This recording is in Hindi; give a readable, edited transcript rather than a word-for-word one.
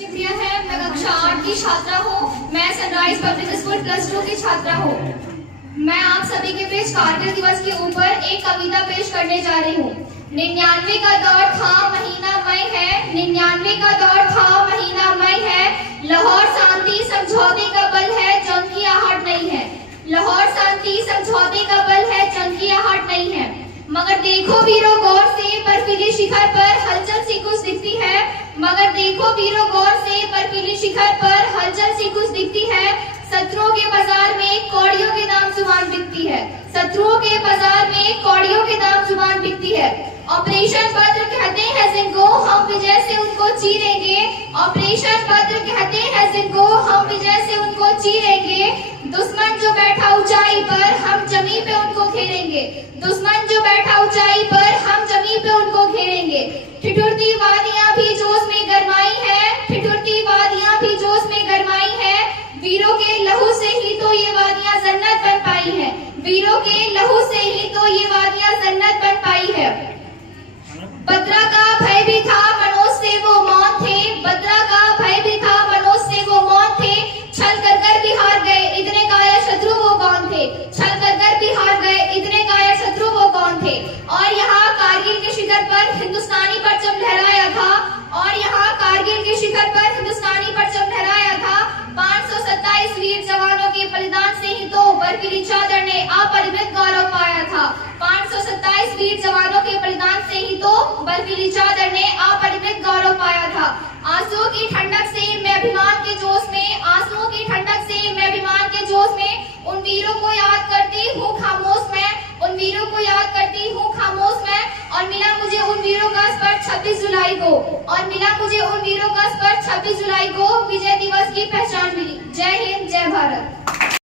प्रिया है, मैं कक्षा 8 की छात्रा हूँ। मैं सनराइज पब्लिक स्कूल +2 की छात्रा हूँ। मैं आप सभी के बीच कारगिल दिवस के ऊपर एक कविता पेश करने जा रही हूँ। 99 का दौर था, महीना मई है। 99 का दौर था, महीना मई है। लाहौर शांति समझौते का बल है, जंग की आहट नहीं है। लाहौर शांति समझौते का बल है, जंग की आहट नहीं है। मगर देखो वीरों गौर से, बर्फीले शिखर पर हलचल सी कुछ दिखती है। मगर देखो वीरों गौर से, बर्फीले शिखर पर हलचल सी कुछ दिखती है। शत्रुओं के बाजार में कौड़ियों के दाम जुबान बिकती है। शत्रुओं के बाजार में कौड़ियों के दाम जुबान बिकती है। ऑपरेशन बद्र कहते हैं जिनको, हम विजय से उनको चीरेंगे। ऑपरेशन बद्र कहते हैं जिनको, हम विजय से उनको चीरेंगे। दुश्मन जो बैठा ऊंचाई पर, हम जमीन पे उनको घेरेंगे। दुश्मन जो बैठा ऊंचाई पर, हम जमीन पे उनको घेरेंगे। ठिठुरती वादियां भी जोश में गरमाई है। ठिठुरती वादियां भी जोश में गरमाई है। वीरों के लहू से ही तो ये वादियां जन्नत बन पाई है। वीरों के लहू से ही तो ये वादियां जन्नत बन पाई है। बद्रा का भय भी था, मनोज से वो मौत थे। बद्रा का भय भी था, मनोज से वो मौत थे। छल कर कर भी हार गए, इतने कायर शत्रु वो कौन थे। छल कर कर भी हार गए, इतने कायर शत्रु वो कौन थे। और यहाँ कारगिल के शिखर पर हिंदुस्तानी परचम लहराया था। और यहाँ कारगिल के शिखर पर हिंदुस्तानी परचम लहराया था। 527 वीर जवानों के बलिदान से ही तो बर्फीली चादर ने अपरिमित गौरव पाया था। 527 वीर जवानों के बलिदान से ही तो बर्फीली चादर ने अपरिमित गौरव पाया था। आंसुओं की ठंडक से मैं अभिमान के जोश में, आंसुओं की ठंडक से मैं अभिमान के जोश में उन वीरों को याद करती हूँ खामोश मैं। उन वीरों को याद करती हूँ खामोश मैं। और मिला मुझे उन वीरों का स्पर्श 26 जुलाई को। और मिला मुझे उन वीरों का स्पर्श 26 जुलाई को विजय दिवस की पहचान मिली। जय हिंद, जय भारत।